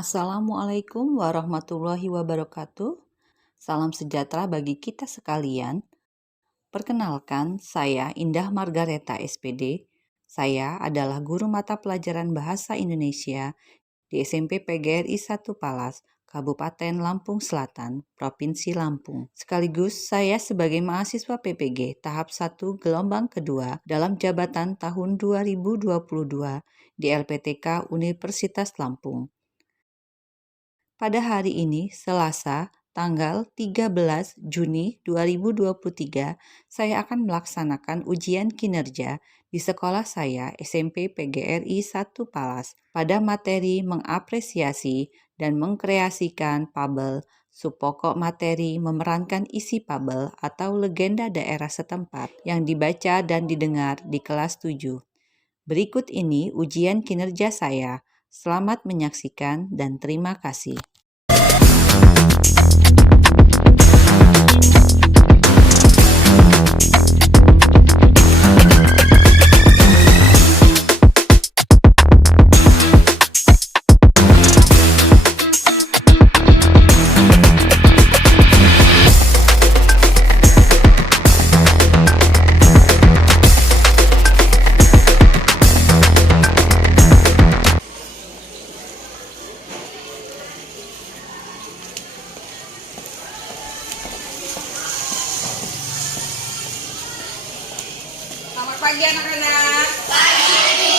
Assalamualaikum warahmatullahi wabarakatuh. Salam sejahtera bagi kita sekalian. Perkenalkan, saya Indah Margareta SPD. Saya adalah guru mata pelajaran Bahasa Indonesia di SMP PGRI 1 Palas, Kabupaten Lampung Selatan, Provinsi Lampung. Sekaligus saya sebagai mahasiswa PPG tahap 1 gelombang kedua dalam jabatan tahun 2022 di LPTK Universitas Lampung. Pada hari ini, Selasa, tanggal 13 Juni 2023, saya akan melaksanakan ujian kinerja di sekolah saya SMP PGRI 1 Palas pada materi mengapresiasi dan mengkreasikan fabel. Subpokok materi memerankan isi fabel atau legenda daerah setempat yang dibaca dan didengar di kelas 7. Berikut ini ujian kinerja saya. Selamat menyaksikan dan terima kasih. Selamat pagi anak-anak. Pagi.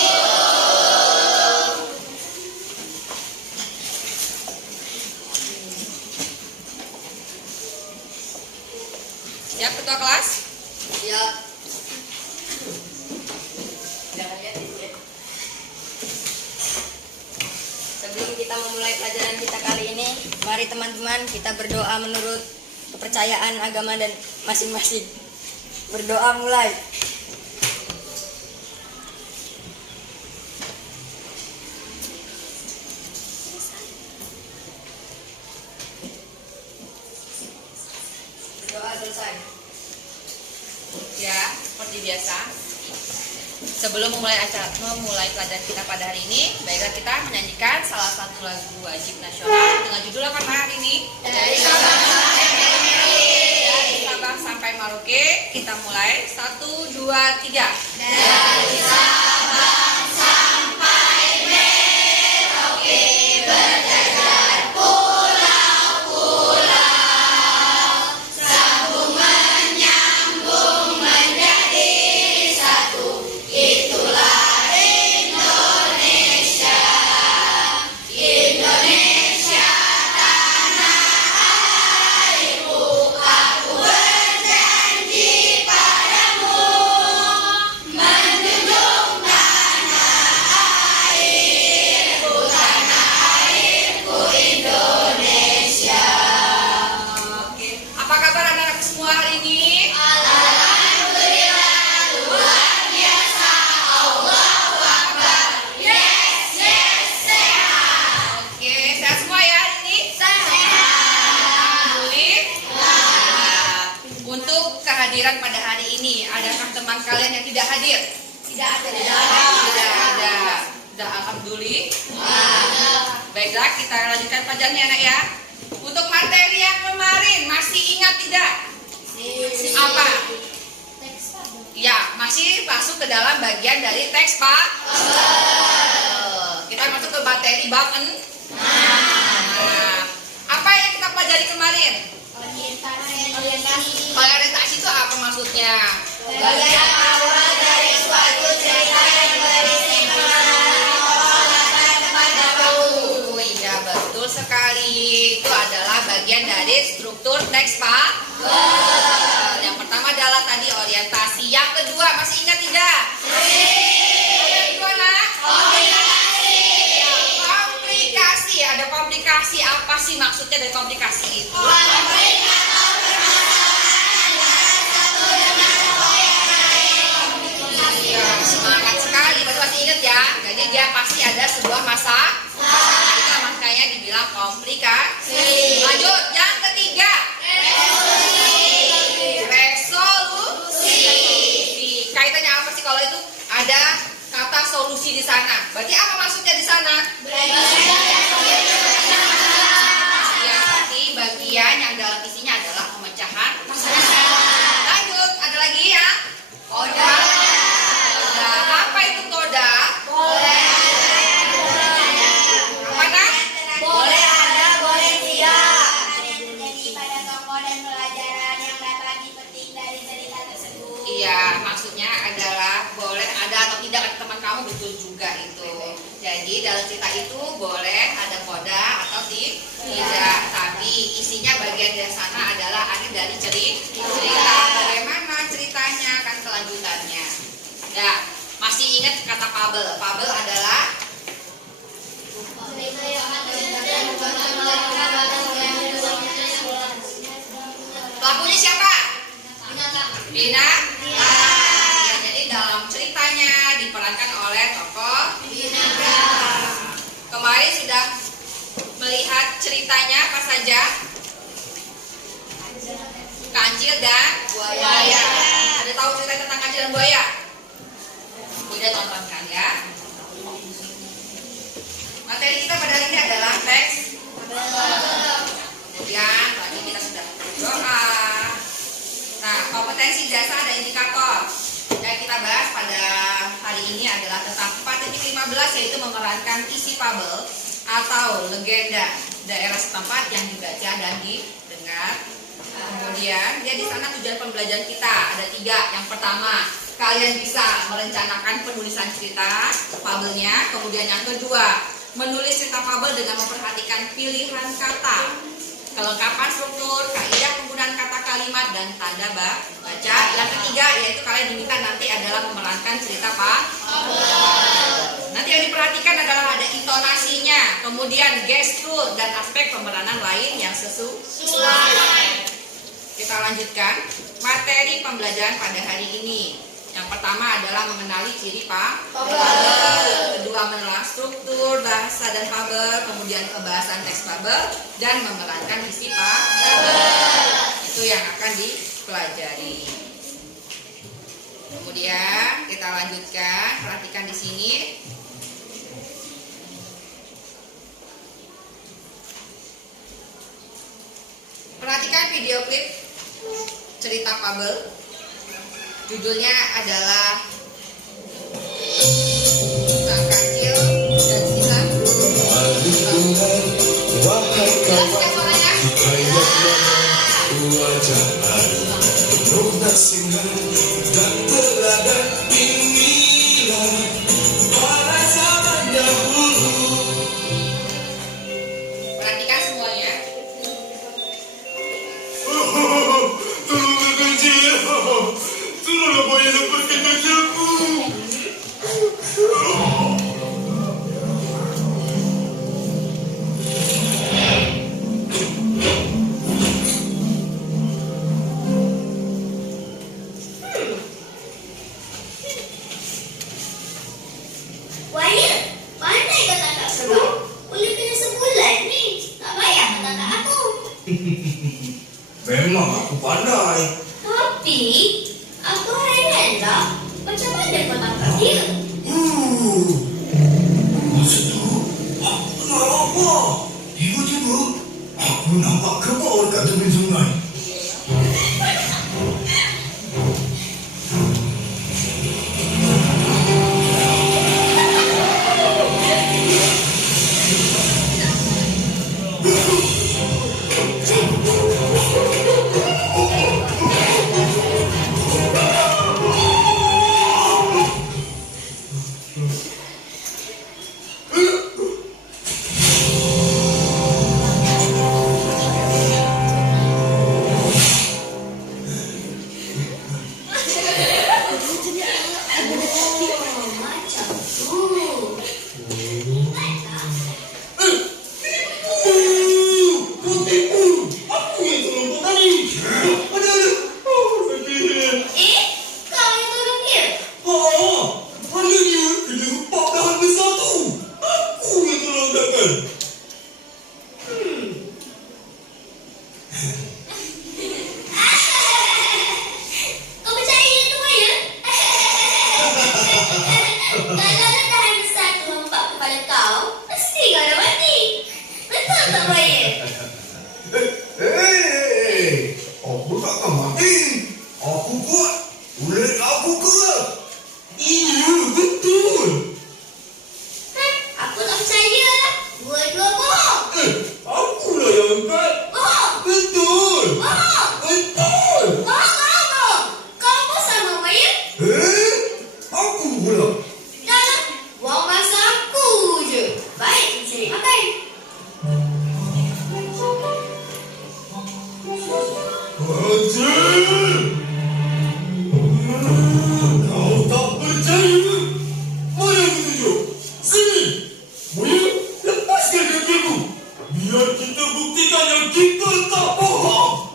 Siap ketua kelas? Ya. Sebelum kita memulai pelajaran kita kali ini, mari teman-teman kita berdoa menurut kepercayaan agama dan masing-masing. Berdoa mulai. Berdoa selesai. Ya, seperti biasa. Sebelum memulai pelajaran kita pada hari ini, baiklah kita menyanyikan salah satu lagu wajib nasional dengan judul apa hari ini? Dari Sabang sampai Merauke. Dari Sabang sampai Merauke. Kita mulai 1, 2, 3. Dari Sabang sampai Merauke berjajar pulau-pulau, sambung menyambung menjadi satu. Itulah Indonesia, Indonesia tanah airku. Aku berjanji padamu menjunjung tanah airku Indonesia. Oke. Apa kabar anak-anak semua hari ini? Alhamdulillah, luar biasa. Allahu Akbar. Yes, sehat. Oke, sehat semua ya hari ini? Alhamdulillah. Untuk kehadiran pada hari ini, adakah teman kalian yang tidak hadir? Tidak ada. Tidak ada. Sudah alhamdulillah. Baiklah, kita lanjutkan pelajarannya anak ya. Untuk materi yang kemarin masih ingat tidak? Apa? Ya, masih masuk ke dalam bagian dari teks Pak. Kita masuk ke materi bab 6. Apa yang kita pelajari kemarin? Orientasi itu apa maksudnya? Bagian awal dari suatu cerita yang berisi penolakan kepada Oh iya, betul sekali. Itu adalah bagian dari struktur teks Pak. Yang pertama adalah tadi orientasi. Yang kedua masih ingat tidak? Yang kedua nak? Komplikasi. Ada komplikasi. Apa sih maksudnya dari komplikasi itu? Iya, semangat sekali. Masih ingat ya? Jadi dia pasti ada sebuah masalah. Itu makanya dibilang komplikasi. Lanjut, yang ketiga. Resolusi. Kaitannya apa sih kalau itu? Ada kata solusi di sana. Berarti apa maksudnya di sana? Jadi dalam cerita itu boleh ada koda atau tidak, tapi isinya bagian dari sana adalah akhir dari cerita. Bagaimana ceritanya kan kelanjutannya. Ya, masih ingat kata fabel? Fabel adalah pelakunya siapa? Binatang. Ya, jadi dalam ceritanya diperankan oleh tokoh binatang. Kemarin sudah melihat ceritanya apa saja? Kancil dan buaya. Ada tahu cerita tentang kancil dan buaya? Udah tontonkan ya. Materi kita pada hari ini adalah teks. Kemudian tadi kita sudah berdoa. Nah, kompetensi dasar dan indikator yang kita bahas pada hari ini adalah tentang 4.15, yaitu memerankan isi fabel atau legenda daerah setempat yang dibaca dan didengar. Kemudian dia di sana tujuan pembelajaran kita ada 3. Yang pertama, kalian bisa merencanakan penulisan cerita fabelnya. Kemudian yang kedua, menulis cerita fabel dengan memperhatikan pilihan kata, kelengkapan struktur, kaidah penggunaan kata kalimat, dan tanda baca. Yang ketiga yaitu kalian diminta nanti adalah memerankan cerita fabel. Nanti yang diperhatikan adalah ada intonasinya, kemudian gestur dan aspek pemeranan lain yang sesuai. Kita lanjutkan materi pembelajaran pada hari ini. Yang pertama adalah mengenali ciri fabel. Kedua, menelah struktur, bahasa dan fabel. Kemudian pembahasan teks fabel dan memerankan isi fabel. Itu yang akan dipelajari. Kemudian kita lanjutkan. Perhatikan di sini. Perhatikan video klip cerita fabel. Judulnya adalah Sang Kancil dan Silang. Jelaskan suaranya. Perhatikan semuanya. Tolonglah buaya lepaskan kancilku. Buaya, pandai kau tangkap sebab. Boleh kena sebulan ni. Tak payah kau tangkap aku. Memang aku pandai. Tapi, aku heranlah. Macam mana kau tangkap dia? Masa tu, aku nak apa? Tiba-tiba, aku nampak kebor kat tepi sungai. Jangan buang masa aku je. kecil. Kau tak percaya? Mana aku tunjuk? Sini. Buaya, lepaskan kakiku. Biar kita buktikan yang kita tak bohong.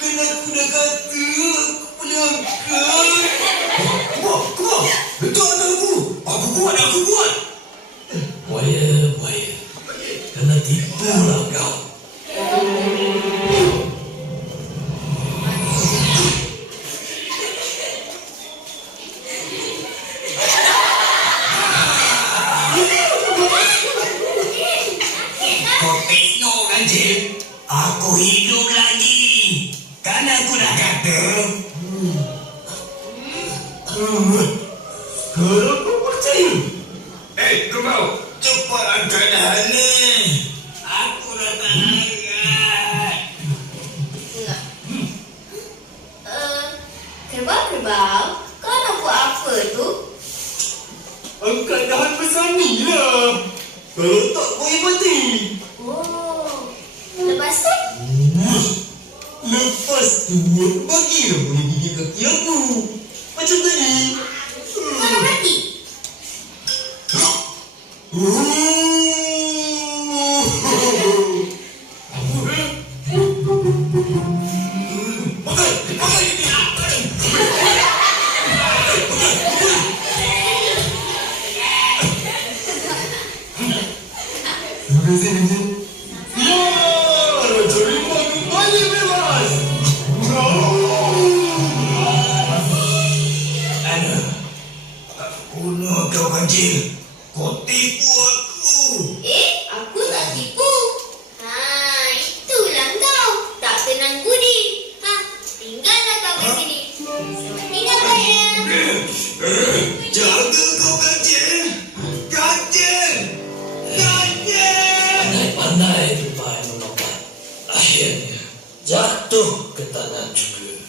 Kena kuda kata aku pelanggan. Kau, letak anak aku. Aku kuat. Buaya. Kena tipu lah kau. Kau tengok kan, Jim? Aku hidup lagi. Kan aku dah kata. Sekarang kau percaya? Kerbau, cepat angkat dah ni. Aku dah tak angkat. Kerbau, kau nak buat apa tu? Angkat dahan besar ni lah. Kalau tak, buaya mati. Oh, lepas tu? Lepas tu, bagilah boleh gigit kaki aku. Macam tadi. Kau nak mati? Makan ini. Terima kasih, Encik. Ya, Raja Rimba kembali bebas. Kuno kau kancil. Kau tipu aku. Aku tak tipu. Itulah kau. Tak tenang budi. Tinggallah kau kat sini. Selamat tinggal, Buaya. Jaga kau kancil. Kancil. Pandai-pandai tupai melompat. Akhirnya jatuh ke tanah juga.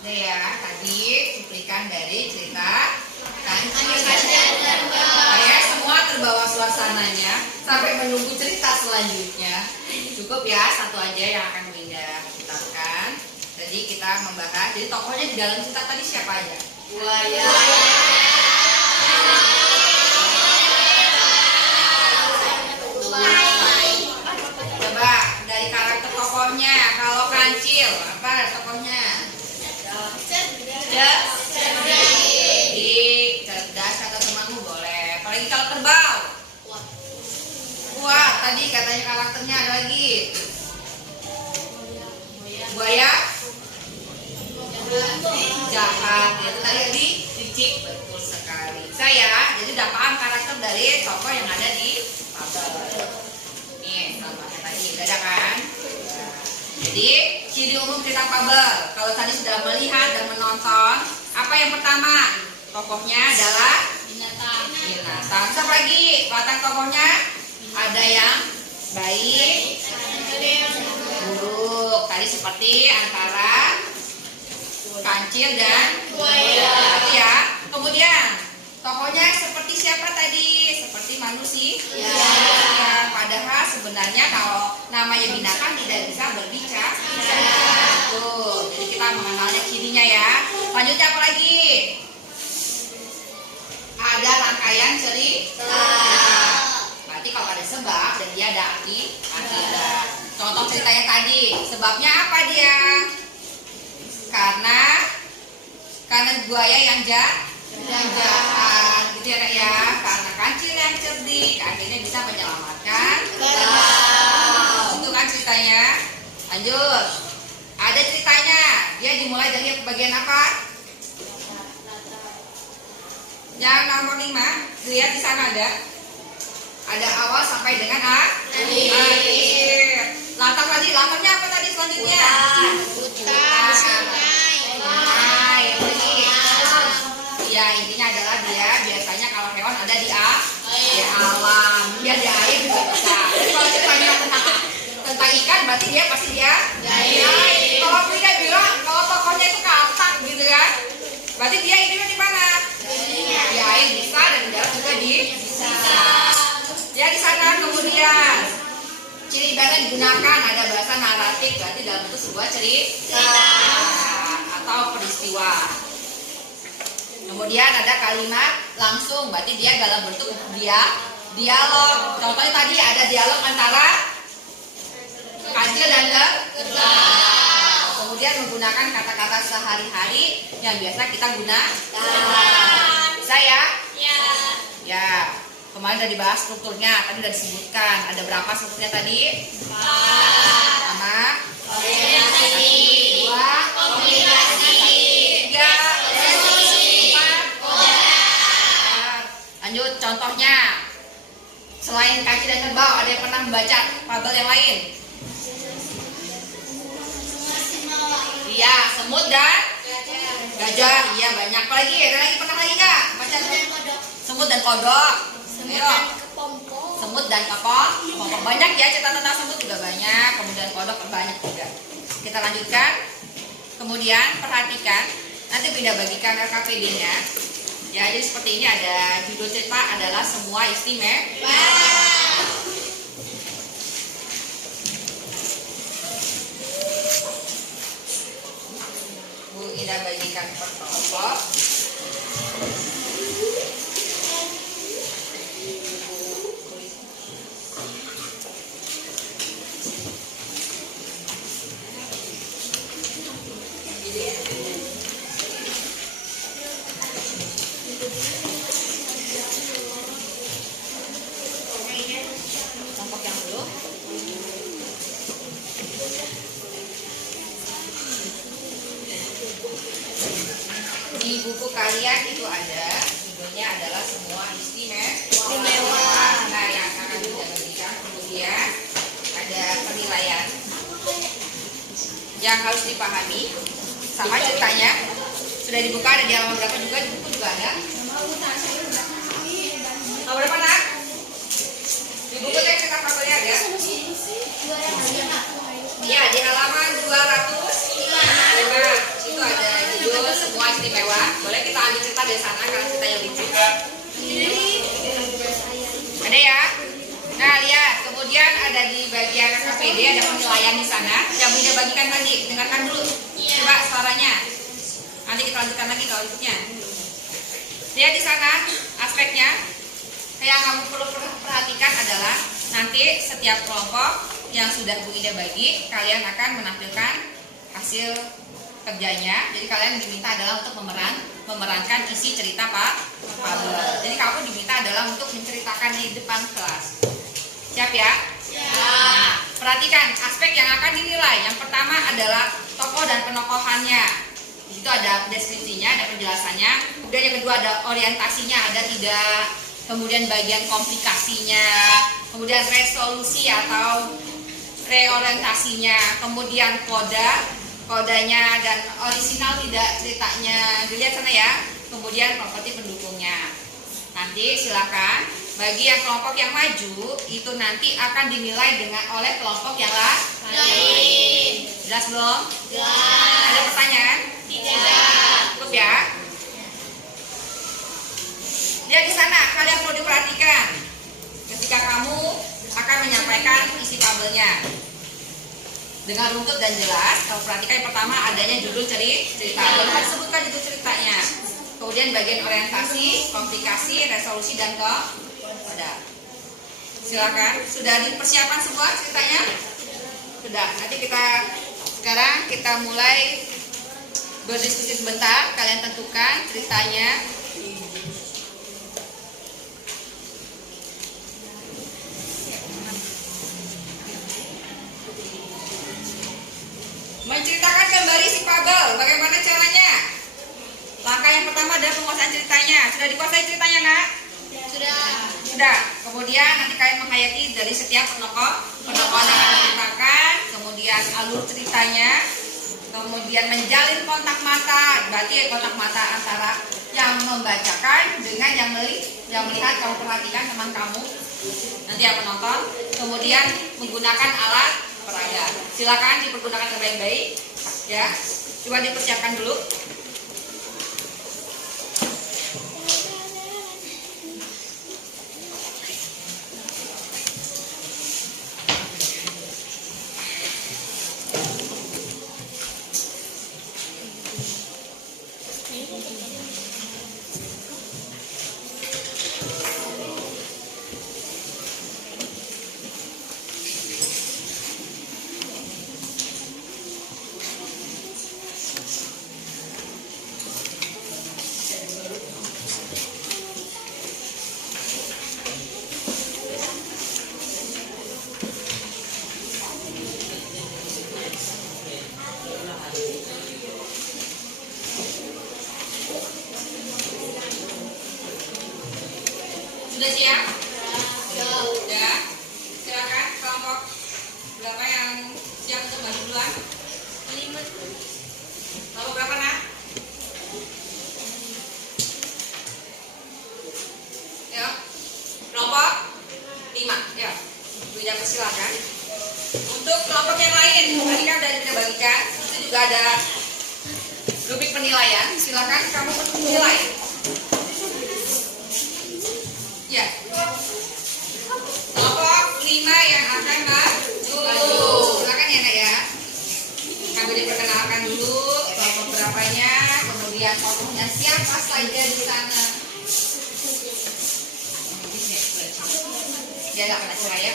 Udah ya, tadi cuplikan dari cerita Kancil. Saya semua terbawa suasananya sampai menunggu cerita selanjutnya. Cukup ya, satu aja yang akan Winda putarkan. Jadi kita membahas, jadi tokohnya di dalam cerita tadi siapa aja? Buaya. Coba dari karakter tokohnya, kalau Kancil, apa tokohnya? Cerdas kata temanmu boleh. Apalagi kalau kerbau. Kuat tadi katanya karakternya ada lagi. Buaya. Jahat. Itu tadi licik, betul sekali. Saya jadi udah paham karakter dari tokoh yang ada di fabel. Nih, contohnya tadi udah ada kan? Jadi ciri umum cerita fabel. Kalau tadi sudah melihat dan menonton, apa yang pertama? Tokohnya adalah binatang. Terus lagi watak tokohnya ada yang baik, buruk. Tadi seperti antara Kancil dan buaya. Ya. Kemudian tokohnya seperti siapa tadi? Seperti manusia. Ya. Padahal sebenarnya kalau namanya binatang tidak bisa berbicara. Tuh, jadi kita mengenalnya cirinya ya. Lanjutnya apa lagi? Ada rangkaian cerita. Berarti kalau ada sebab dan dia ada akibat. Contoh ceritanya tadi, sebabnya apa dia? Karena buaya yang jahat, gitu ya Kak ya. Karena Kancil yang cerdik, akhirnya bisa menyelamatkan kerbau. Itu kan ceritanya. Lanjut. Ada ceritanya. Dia dimulai dari bagian apa? Yang nomor 5, lihat di sana ada awal sampai dengan akhir. Latarnya apa tadi selanjutnya? Sungai. Ya, intinya adalah dia biasanya kalau hewan ada di Di alam, dia di air juga bisa. Jadi kalau ceritanya tentang ikan, berarti dia pasti dia di air. Kalau dia bilang kalau tokohnya itu katak gitu kan, berarti dia hidupnya di mana? Di air bisa dan di darat juga bisa. Dia di sana. Kemudian ciri ibadah digunakan ada bahasa naratif, berarti dalam bentuk sebuah cerita atau peristiwa. Kemudian ada kalimat langsung, berarti dia dalam bentuk dialog. Contohnya tadi ada dialog antara kancil dan kerbau. Kemudian menggunakan kata-kata sehari-hari yang biasa kita gunakan. Bisa ya? Ya. Kemarin udah dibahas strukturnya, tadi udah disebutkan. Ada berapa strukturnya tadi? 4. Pertama, orientasi. 2, komunikasi. 3, resolusi. 4, komentar. Lanjut, contohnya. Selain kaki dan kerbau, ada yang pernah membaca fabel yang lain? Iya, semut dan gajah. Iya, banyak. Apalagi? Ada lagi pernah lagi nggak? Baca semut dan kodok. Ayo. Semut dan kepompong. Banyak ya, cerita tentang semut juga banyak. Kemudian kodok banyak juga. Kita lanjutkan. Kemudian perhatikan. Nanti Bunda bagikan RKPD-nya. Ya, jadi seperti ini ada judul cerita adalah semua istimewa. Bu Ida bagikan per kelompok. Kelompok yang dulu. Di buku kalian itu ada judulnya adalah semua istimewa. Nah, yang akan kita bagikan. Kemudian ada penilaian yang harus dipahami. Sama ceritanya sudah dibuka, ada di halaman berapa juga, di buku juga ada. Halaman berapa nak? Di buku teks cerita fabelnya ada. Iya, di halaman 205 itu ada judul semua istimewa. Boleh kita ambil cerita dari sana karena ceritanya lucu. Ada ya? Nah, lihat. Kemudian ada di bagian KPD ada penilaian di sana. Yang Bunda bagikan tadi, dengarkan dulu. Coba suaranya. Nanti kita lanjutkan lagi kalau berikutnya. Lihat di sana aspeknya. Yang kamu perlu perhatikan adalah nanti setiap kelompok yang sudah Bu Ida bagi, kalian akan menampilkan hasil kerjanya. Jadi kalian diminta adalah untuk memerankan isi cerita fabel. Jadi kamu diminta adalah untuk menceritakan di depan kelas. Siap ya? Nah, perhatikan aspek yang akan dinilai. Yang pertama adalah tokoh dan penokohannya. Di situ ada deskripsinya, ada penjelasannya. Kemudian yang kedua ada orientasinya, ada tidak. Kemudian bagian komplikasinya. Kemudian resolusi atau reorientasinya. Kemudian kodanya dan orisinal tidak ceritanya. Dilihat sana ya. Kemudian properti pendukungnya. Nanti silakan bagi yang kelompok yang maju itu nanti akan dinilai oleh kelompok yang lain. Jelas belum? Jelas. Ada pertanyaan? Tidak. Cukup ya. Lihat di sana, kalian perlu diperhatikan ketika kamu akan menyampaikan isi tabelnya dengan runtut dan jelas. Kamu perhatikan yang pertama adanya judul cerita. Lalu sebutkan judul ceritanya. Kemudian bagian orientasi, komplikasi, resolusi dan ada. Silakan. Sudah dipersiapkan semua ceritanya? Sudah. Nanti sekarang kita mulai berdiskusi sebentar. Kalian tentukan ceritanya. Menceritakan kembali si fabel. Bagaimana caranya? Langkah yang pertama adalah penguasaan ceritanya. Sudah dikuasai ceritanya, nak? Sudah. Kemudian nanti kalian menghayati dari setiap penokohan yang akan diceritakan, kemudian alur ceritanya, kemudian menjalin kontak mata. Berarti kontak mata antara yang membacakan dengan yang yang melihat, kamu perhatikan teman kamu, nanti yang menonton, kemudian menggunakan alat peraga. Silakan dipergunakan dengan baik-baik, ya. Coba dipersiapkan dulu. Sudah siap? Sudah. Silakan kelompok berapa yang siap untuk maju duluan? 5. Kelompok berapa, Nak? Ya. Kelompok 5. Ya. Bunda persilakan. Untuk kelompok yang lain, tadi kan sudah kita bagikan, itu juga ada rubrik penilaian. Silakan kamu menilai. Ya. Kelompok 5 yang akan maju. Silakan ya, Nak ya. Kami diperkenalkan dulu kelompok berapanya, kemudian tokohnya siapa saja di sana. Dia nggak pernah cerai ya.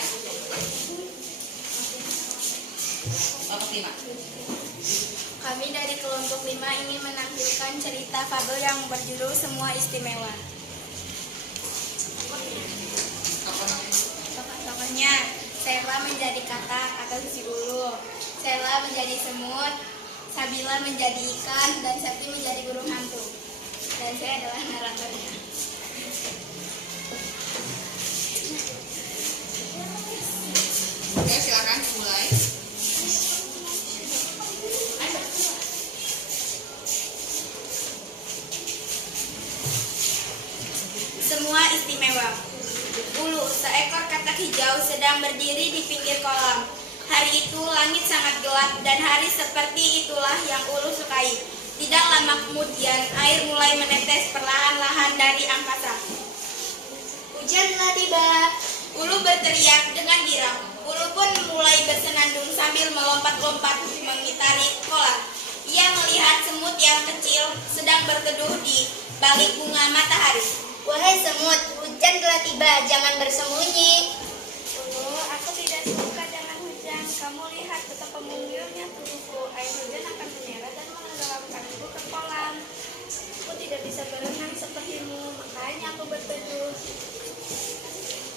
Kelompok 5. Kami dari kelompok 5 ingin menampilkan cerita fabel yang berjudul Semua Istimewa. Tokohnya Sela menjadi katak atau si ulu, Sela menjadi semut, Sabila menjadi ikan, dan Septi menjadi burung hantu. Dan saya adalah naratornya. Oke, silakan mulai. Semua istimewa. Ulu, seekor katak hijau sedang berdiri di pinggir kolam. Hari itu langit sangat gelap dan hari seperti itulah yang Ulu sukai. Tidak lama kemudian air mulai menetes perlahan-lahan dari angkasa. Hujan telah tiba. Ulu berteriak dengan girang. Ulu pun mulai bersenandung sambil melompat-lompat mengitari kolam. Ia melihat semut yang kecil sedang berteduh di balik bunga matahari. Wahai semut, hujan telah tiba, jangan bersembunyi. Ulu, aku tidak suka dengan hujan. Kamu lihat betapa mungilnya tubuhku. Air hujan akan menyeret dan menenggelamkanku ke kolam. Aku tidak bisa berenang sepertimu, makanya aku berteduh.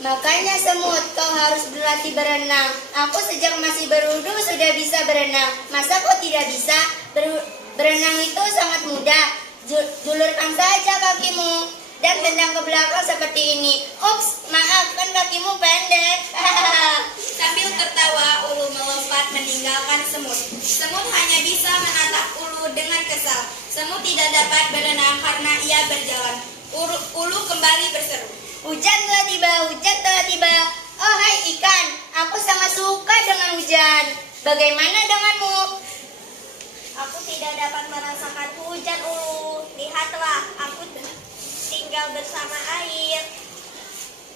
Makanya semut, kau harus berlatih berenang. Aku sejak masih berwudu sudah bisa berenang. Masa kau tidak bisa? Berenang itu sangat mudah. Julurkan saja kakimu dan tendang ke belakang seperti ini. Ups, maaf, kan kakimu pendek. Sambil tertawa, Ulu melompat meninggalkan semut. Semut hanya bisa menatap Ulu dengan kesal. Semut tidak dapat berenang karena ia berjalan. Ulu kembali berseru. Hujan telah tiba, hujan telah tiba. Oh hai ikan, aku sangat suka dengan hujan. Bagaimana denganmu? Aku tidak dapat merasakan hujan, Ulu. Lihatlah, aku tinggal bersama air.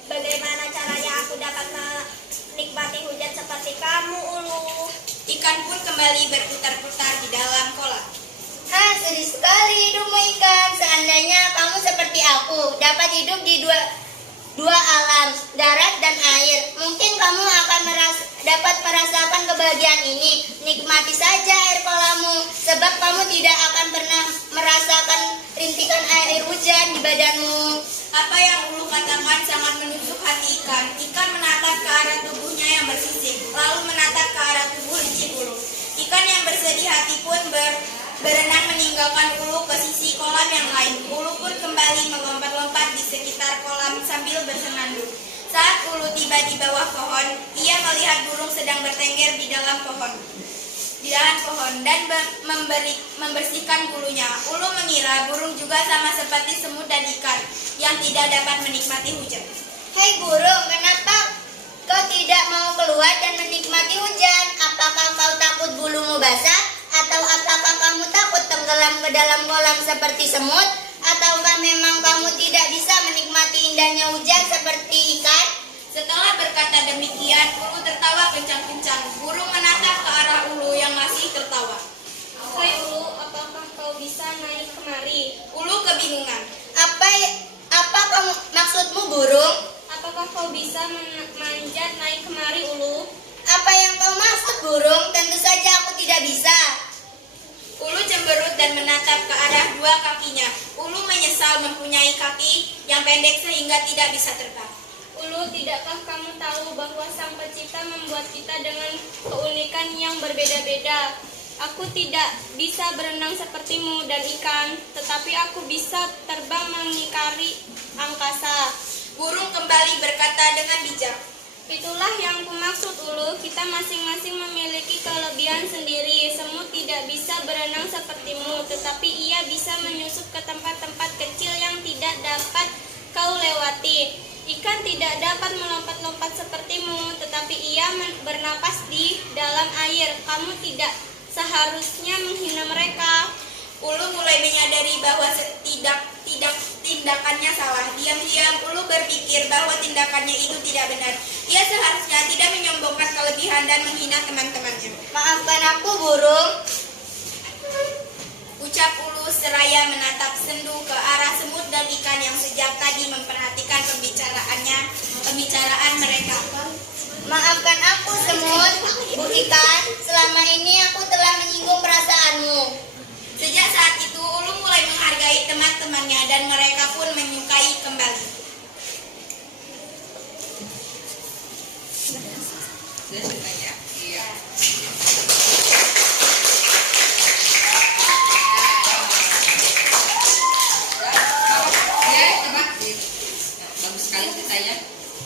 Bagaimana caranya aku dapat menikmati hujan seperti kamu, Ulu? Ikan pun kembali berputar-putar di dalam kolam. Ah, sedih sekali hidupmu ikan. Seandainya kamu seperti aku, dapat hidup di dua alam, darat dan air. Mungkin kamu akan dapat merasakan kebahagiaan ini. Nikmati saja air kolammu, sebab kamu tidak akan pernah merasakan rintikan air hujan di badanmu. Apa yang Ulu katakan sangat menusuk hati ikan. Ikan menatap ke arah tubuhnya yang bersisik, lalu menatap ke arah tubuh licin Ulu. Ikan yang bersedih hati pun berenang meninggalkan Ulu ke sisi kolam yang lain. Ulu pun kembali melompat-lompat di sekitar kolam sambil bersenandung. Saat Ulu tiba di bawah pohon, ia melihat burung sedang bertengger di dalam pohon dan membersihkan bulunya. Ulu mengira burung juga sama seperti semut dan ikan yang tidak tidak dapat menikmati hujan. Hei burung, kenapa kau tidak mau keluar dan menikmati hujan? Apakah kau takut bulumu basah? Atau apakah kamu takut tenggelam ke dalam kolam seperti semut? Ataukah memang kamu tidak bisa menikmati indahnya hujan seperti ikan? Setelah berkata demikian, Ulu tertawa kencang-kencang. Burung menatap ke arah Ulu yang masih tertawa. Hai Ulu, apakah kau bisa naik kemari? Ulu kebingungan. Apa kamu maksudmu burung? Apakah kau bisa manjat naik kemari Ulu? Apa yang kau maksud burung? Tentu saja aku tidak bisa. Ulu cemberut dan menatap ke arah dua kakinya. Ulu menyesal mempunyai kaki yang pendek sehingga tidak bisa terbang. Ulu, tidakkah kamu tahu bahwa Sang Pencipta membuat kita dengan keunikan yang berbeda-beda? Aku tidak bisa berenang sepertimu dan ikan, tetapi aku bisa terbang mengitari angkasa. Burung kembali berkata dengan bijak. Itulah yang kumaksud Ulu, kita masing-masing memiliki kelebihan sendiri. Semut tidak bisa berenang sepertimu, tetapi ia bisa menyusup ke tempat-tempat kecil yang tidak dapat kau lewati. Ikan tidak dapat melompat-lompat sepertimu, tetapi ia bernapas di dalam air. Kamu tidak seharusnya menghina mereka. Ulu mulai menyadari bahwa tindakannya salah. Diam-diam Ulu berpikir bahwa tindakannya itu tidak benar. Ia seharusnya tidak menyombongkan kelebihan dan menghina teman-temannya. Maafkan aku burung. Ucap Ulu seraya menatap sendu ke arah semut dan ikan yang sejak tadi memperhatikan pembicaraan mereka. Maafkan aku semut, Bu Ikan. Selama ini aku telah menyinggung perasaanmu. Sejak saat itu Ulu mulai menghargai teman-temannya dan mereka pun menyukai kembali. Sudah selesai ya? Iya. Ya, coba. Bagus sekali ceritanya.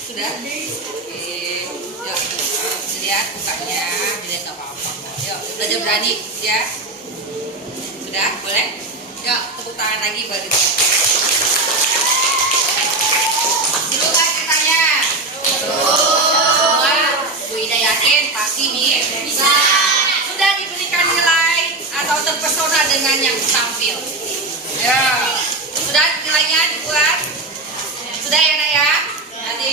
Sudah? Oke. Yuk, dilihat mukanya, dilihat nggak apa-apa. Yuk, belajar berani ya. Sudah, boleh? Yuk, tepuk tangan lagi baru. Dulu kan ceritanya? Semua Bu Ida yakin pasti nih bisa. Sudah diberikan nilai atau terpesona dengan yang tampil. Ya, sudah nilainya dibuat. Sudah ya Nak ya. Nanti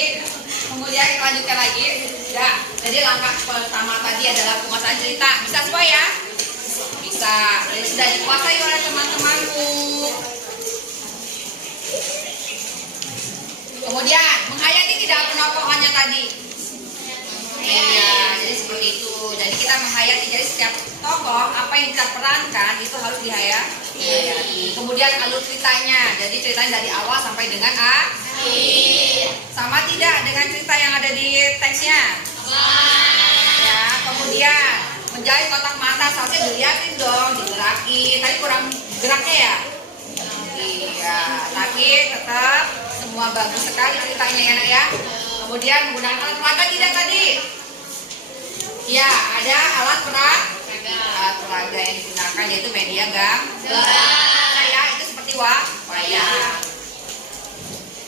kemudian kita lanjutkan lagi. Ya, jadi langkah pertama tadi adalah penguasaan cerita. Bisa semua ya? Bisa. Jadi sudah dikuasai oleh teman-temanku. Kemudian menghayati tidak penokohannya tadi. Iya, jadi seperti itu. Jadi kita menghayati, jadi setiap tokoh apa yang kita perankan itu harus dihayati. Kemudian alur ceritanya, jadi ceritanya dari awal sampai dengan akhir. Sama tidak dengan cerita yang ada di teksnya? Ya, kemudian menjahit kotak mata seharusnya dilihatin dong, digerakin. Tadi kurang geraknya ya? Iya, tapi tetap semua bagus sekali ceritanya ya Nak ya. Kemudian menggunakan alat peraga tidak tadi? Ya, ada alat peraga yang digunakan yaitu media gambar. Ya, itu seperti wayang.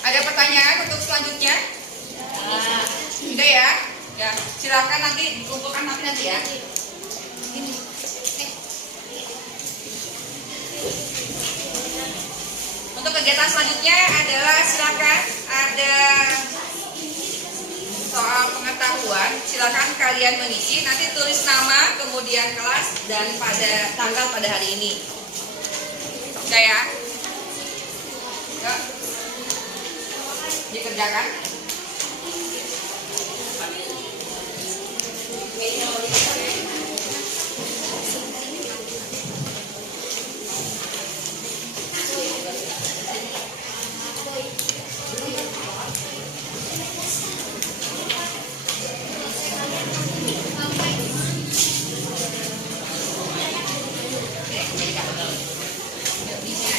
Ada pertanyaan untuk selanjutnya? Tidak ya? Ya, silakan nanti dikumpulkan nanti ya. Untuk kegiatan selanjutnya adalah silakan ada soal pengetahuan, silakan kalian mengisi, nanti tulis nama, kemudian kelas dan pada tanggal pada hari ini. Oke ya? Yuk. Dikerjakan.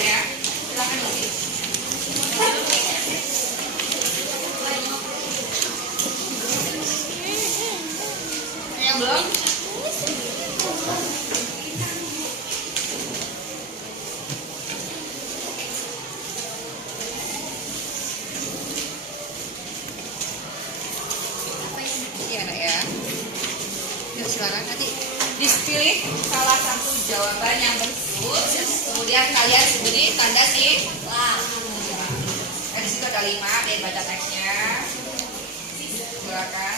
Ya, silakan isi. silakan nanti dipilih salah satu jawaban yang betul. Kemudian kalian beri tanda silang. Di situ ada 5, dan baca teksnya. Silakan.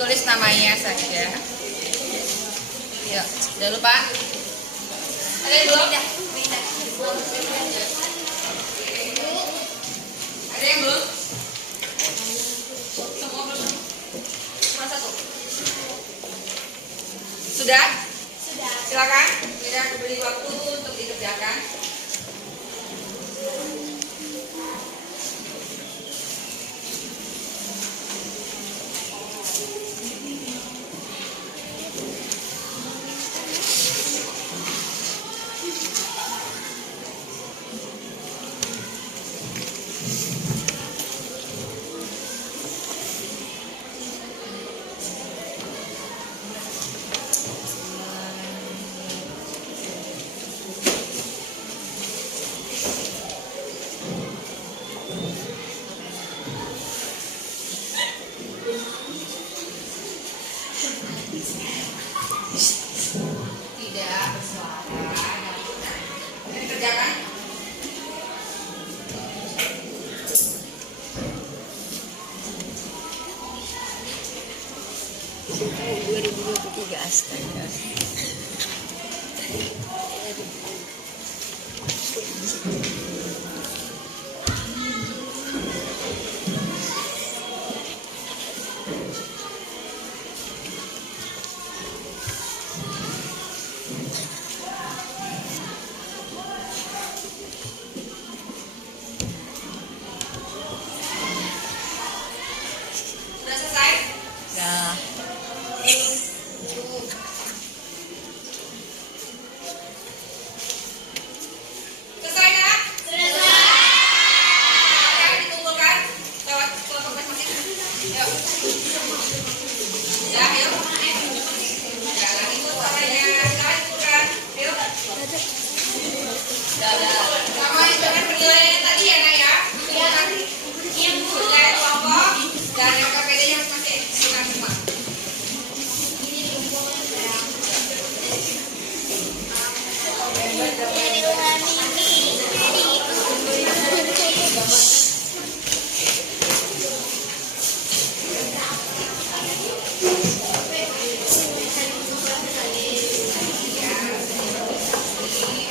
Tulis namanya saja. Ya, jangan lupa. Ada yang belum? Ada yang belum? Semua belum? Cuma 1. Sudah? Sudah. Silakan. Tidak beri waktu untuk dikerjakan. Tidak bersuara. Dikerjakan. Oh, 2023 astaga. Sudah selesai? Nah, Selesai nak? Selesai. Sekarang dikumpulkan lewat kelompok masing-masing. Yuk. Ya, yuk. Jangan ikut caranya. Sekarang dikumpulkan. Yuk. Sama dengan penilaian tadi ya nak ya? Iya. Penilaian kelompok dan yang KPD-nya masing-masing. Bukan semua.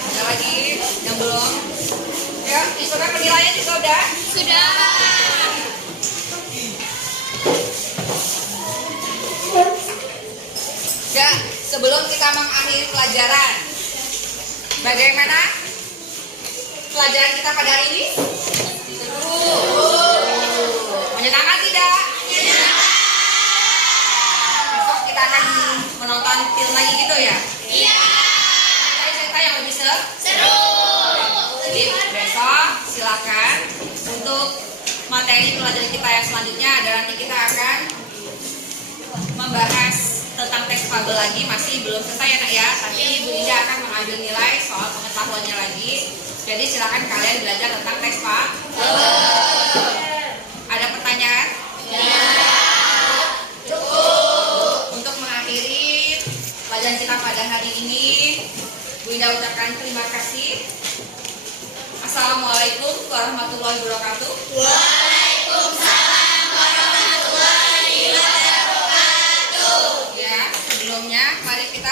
Ada lagi yang belum? Ya, isukan penilaian juga udah? Sudah. Ya, sebelum kita mengakhiri pelajaran, bagaimana pelajaran kita pada hari ini? Seru. Menyenangkan tidak? Menyenangkan. Besok kita akan menonton film lagi gitu ya? Iya. Cerita yang lebih seru. Jadi besok silakan untuk materi pelajaran kita yang selanjutnya adalah nanti kita akan membahas tentang teks fabel lagi, masih belum selesai ya nak ya. Tapi Ibu Ida akan mengambil nilai soal pengetahuannya lagi. Jadi silakan kalian belajar tentang teks fabel. Ada pertanyaan? Ya. Cukup. Untuk mengakhiri pelajaran kita pada hari ini, Bu Ida ucapkan terima kasih. Assalamualaikum warahmatullahi wabarakatuh. Waalaikumsalam warahmatullahi wabarakatuh. Ya, sebelumnya mari kita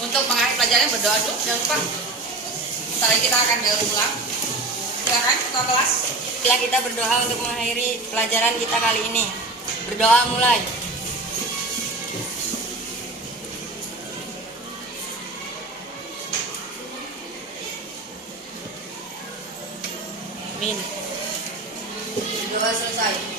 untuk mengakhiri pelajaran berdoa dulu. Jangan lupa. Setelah kita akan bel pulang. Silakan ketua kelas. setelah kita berdoa untuk mengakhiri pelajaran kita kali ini. Berdoa mulai. Amin. Doa selesai.